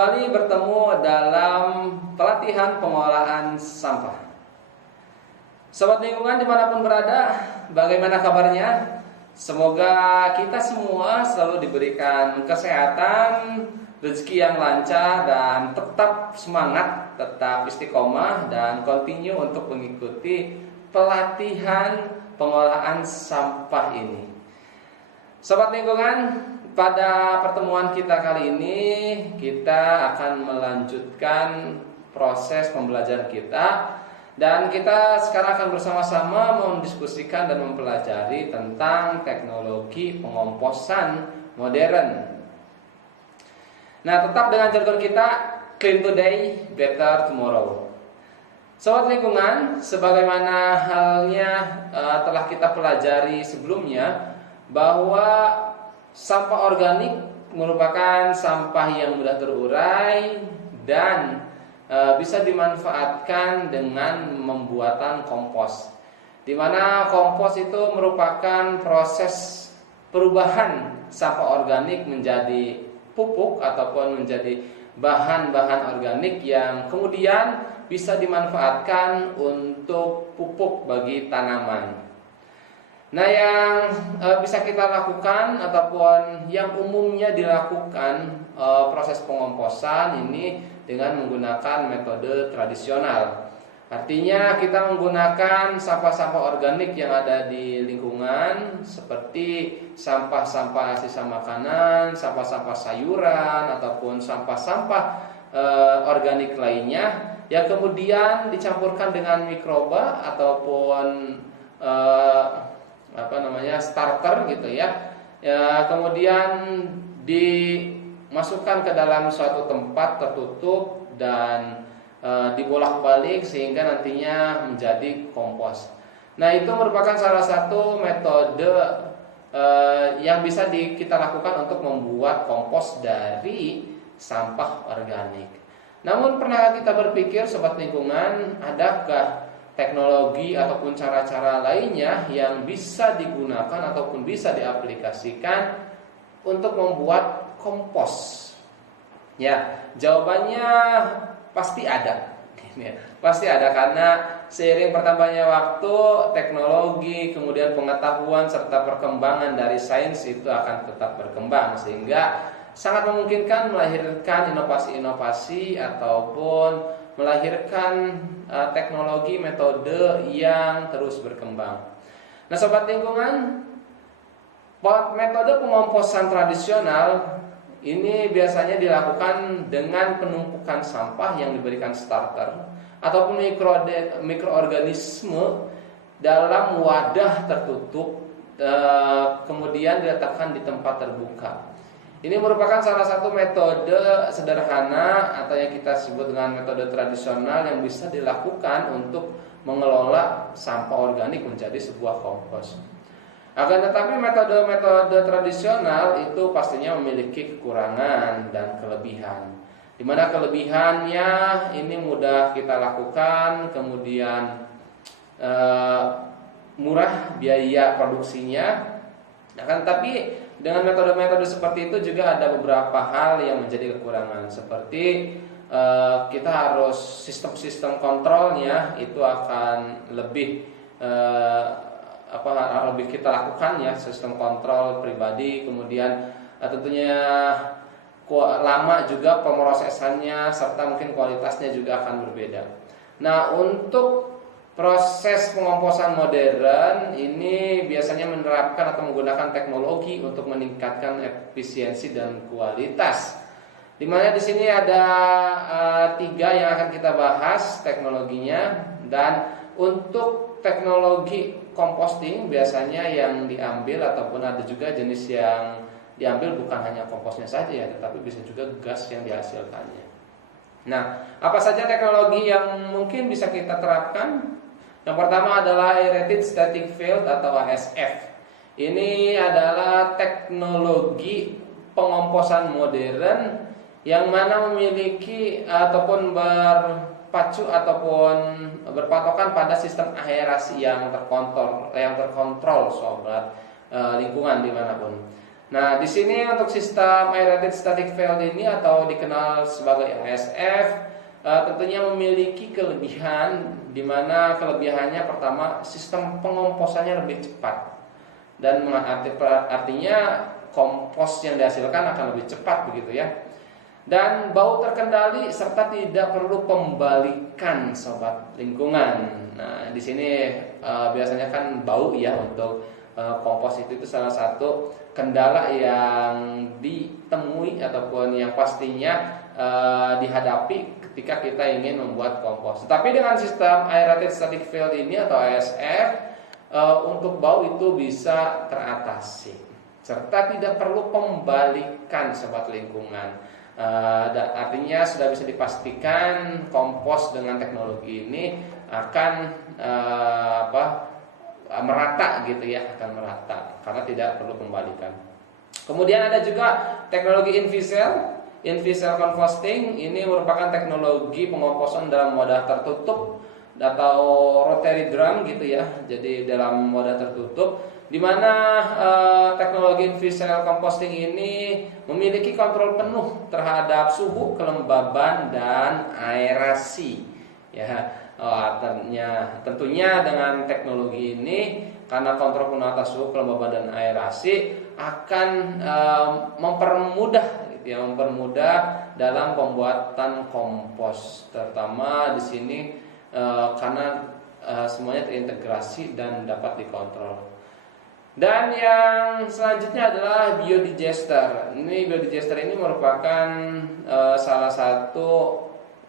kembali bertemu dalam pelatihan pengolahan sampah. Sobat lingkungan dimanapun berada, bagaimana kabarnya? Semoga kita semua selalu diberikan kesehatan, rezeki yang lancar, dan tetap semangat, tetap istiqomah, dan continue untuk mengikuti pelatihan pengolahan sampah ini. Sobat lingkungan, pada pertemuan kita kali ini kita akan melanjutkan proses pembelajaran kita, dan kita sekarang akan bersama-sama mendiskusikan dan mempelajari tentang teknologi pengomposan modern. Nah, tetap dengan jargon kita, clean today, better tomorrow. Sobat lingkungan, sebagaimana halnya telah kita pelajari sebelumnya, bahwa sampah organik merupakan sampah yang mudah terurai dan bisa dimanfaatkan dengan pembuatan kompos. Di mana kompos itu merupakan proses perubahan sampah organik menjadi pupuk ataupun menjadi bahan-bahan organik yang kemudian bisa dimanfaatkan untuk pupuk bagi tanaman. Nah, yang bisa kita lakukan ataupun yang umumnya dilakukan proses pengomposan ini dengan menggunakan metode tradisional. Artinya kita menggunakan sampah-sampah organik yang ada di lingkungan seperti sampah-sampah sisa makanan, sampah-sampah sayuran ataupun sampah-sampah organik lainnya yang kemudian dicampurkan dengan mikroba ataupun starter gitu ya. Kemudian dimasukkan ke dalam suatu tempat tertutup dan dibolak-balik sehingga nantinya menjadi kompos. Nah, itu merupakan salah satu metode yang bisa kita lakukan untuk membuat kompos dari sampah organik. Namun, pernahkah kita berpikir, sobat lingkungan, adakah teknologi ataupun cara-cara lainnya yang bisa digunakan ataupun bisa diaplikasikan untuk membuat kompos? Ya, jawabannya pasti ada. Pasti ada, karena seiring bertambahnya waktu, teknologi, kemudian pengetahuan serta perkembangan dari sains itu akan tetap berkembang, sehingga sangat memungkinkan melahirkan inovasi-inovasi ataupun melahirkan teknologi metode yang terus berkembang. Nah, sobat lingkungan, metode pengomposan tradisional ini biasanya dilakukan dengan penumpukan sampah yang diberikan starter ataupun mikroorganisme dalam wadah tertutup, kemudian diletakkan di tempat terbuka. Ini merupakan salah satu metode sederhana atau yang kita sebut dengan metode tradisional yang bisa dilakukan untuk mengelola sampah organik menjadi sebuah kompos. Akan tetapi metode-metode tradisional itu pastinya memiliki kekurangan dan kelebihan. Di mana kelebihannya ini mudah kita lakukan, kemudian murah biaya produksinya. Akan tetapi dengan metode-metode seperti itu juga ada beberapa hal yang menjadi kekurangan, seperti kita harus sistem-sistem kontrolnya itu akan lebih kita lakukan ya, sistem kontrol pribadi, kemudian tentunya lama juga pemrosesannya serta mungkin kualitasnya juga akan berbeda. Nah, untuk proses pengomposan modern ini biasanya menerapkan atau menggunakan teknologi untuk meningkatkan efisiensi dan kualitas. Di mana di sini ada 3 yang akan kita bahas teknologinya. Dan untuk teknologi composting biasanya yang diambil ataupun ada juga jenis yang diambil bukan hanya komposnya saja ya, tetapi bisa juga gas yang dihasilkannya. Nah, apa saja teknologi yang mungkin bisa kita terapkan? Yang pertama adalah Aerated Static Field atau ASF. Ini adalah teknologi pengomposan modern yang mana memiliki ataupun berpacu ataupun berpatokan pada sistem aerasi yang terkontrol sobat lingkungan dimanapun. Nah, di sini untuk sistem aerated static field ini atau dikenal sebagai ASF tentunya memiliki kelebihan, di mana kelebihannya pertama sistem pengomposannya lebih cepat dan artinya kompos yang dihasilkan akan lebih cepat begitu ya. Dan bau terkendali serta tidak perlu pembalikan sobat lingkungan. Nah, di sini biasanya kan bau ya untuk kompos itu salah satu kendala yang ditemui ataupun yang pastinya dihadapi ketika kita ingin membuat kompos. Tetapi dengan sistem aerated static field ini atau ASF untuk bau itu bisa teratasi serta tidak perlu pembalikan sobat lingkungan. Artinya sudah bisa dipastikan kompos dengan teknologi ini akan merata gitu ya, akan merata karena tidak perlu pembalikan. Kemudian ada juga teknologi in-vessel composting. Ini merupakan teknologi pengomposan dalam wadah tertutup atau rotary drum gitu ya. Jadi dalam wadah tertutup, di mana teknologi in-vessel composting ini memiliki kontrol penuh terhadap suhu, kelembaban dan aerasi. Ya, tentunya dengan teknologi ini karena kontrol penuh atas suhu, kelembaban dan aerasi akan mempermudah gitu ya, mempermudah dalam pembuatan kompos. Terutama di sini karena semuanya terintegrasi dan dapat dikontrol. Dan yang selanjutnya adalah biodigester. Biodigester ini merupakan salah satu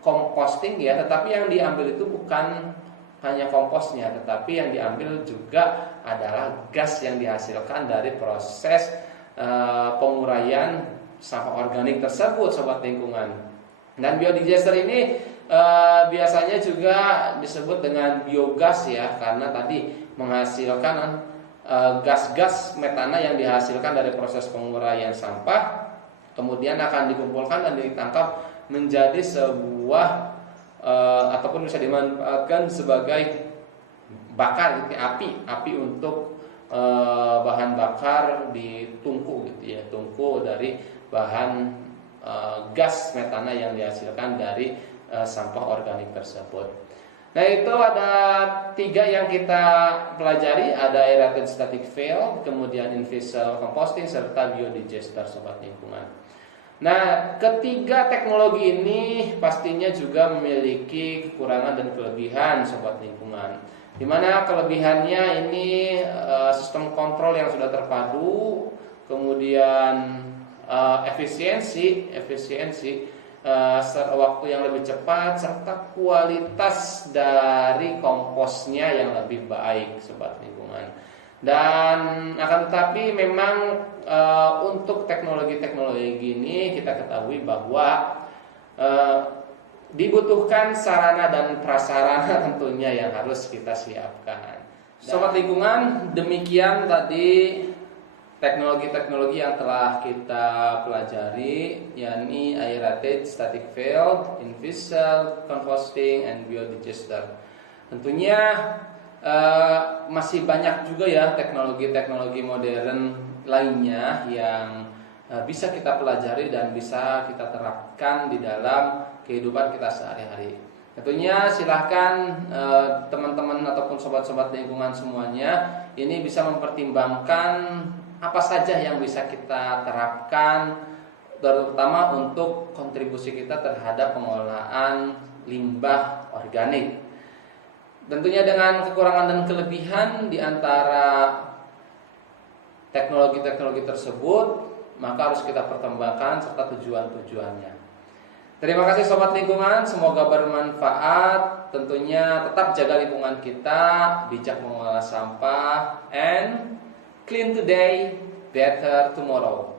composting ya, tetapi yang diambil itu bukan hanya komposnya, tetapi yang diambil juga adalah gas yang dihasilkan dari proses penguraian sampah organik tersebut sobat lingkungan. Dan biodigester ini biasanya juga disebut dengan biogas ya, karena tadi menghasilkan gas-gas metana yang dihasilkan dari proses penguraian sampah, kemudian akan dikumpulkan dan ditangkap menjadi sebuah ataupun bisa dimanfaatkan sebagai bakar gitu, api untuk bahan bakar di tungku gitu ya, tungku dari bahan gas metana yang dihasilkan dari sampah organik tersebut. Nah, itu ada 3 yang kita pelajari, ada aerated static field, kemudian in-vessel composting serta biodigester sobat lingkungan. Nah, ketiga teknologi ini pastinya juga memiliki kekurangan dan kelebihan sobat lingkungan. Dimana kelebihannya ini sistem kontrol yang sudah terpadu, kemudian efisiensi waktu yang lebih cepat serta kualitas dari komposnya yang lebih baik sobat lingkungan. Dan akan tetapi memang untuk teknologi-teknologi ini kita ketahui bahwa dibutuhkan sarana dan prasarana tentunya yang harus kita siapkan. Sobat lingkungan, demikian tadi teknologi-teknologi yang telah kita pelajari, yakni aerated static field, in-vessel composting, and biodigester. Tentunya masih banyak juga ya teknologi-teknologi modern lainnya yang bisa kita pelajari dan bisa kita terapkan di dalam kehidupan kita sehari-hari. Tentunya silahkan teman-teman ataupun sobat-sobat lingkungan semuanya ini bisa mempertimbangkan apa saja yang bisa kita terapkan, terutama untuk kontribusi kita terhadap pengolahan limbah organik. Tentunya dengan kekurangan dan kelebihan di antara teknologi-teknologi tersebut, maka harus kita pertimbangkan serta tujuan-tujuannya. Terima kasih sobat lingkungan, semoga bermanfaat. Tentunya tetap jaga lingkungan kita, bijak mengolah sampah, and clean today, better tomorrow.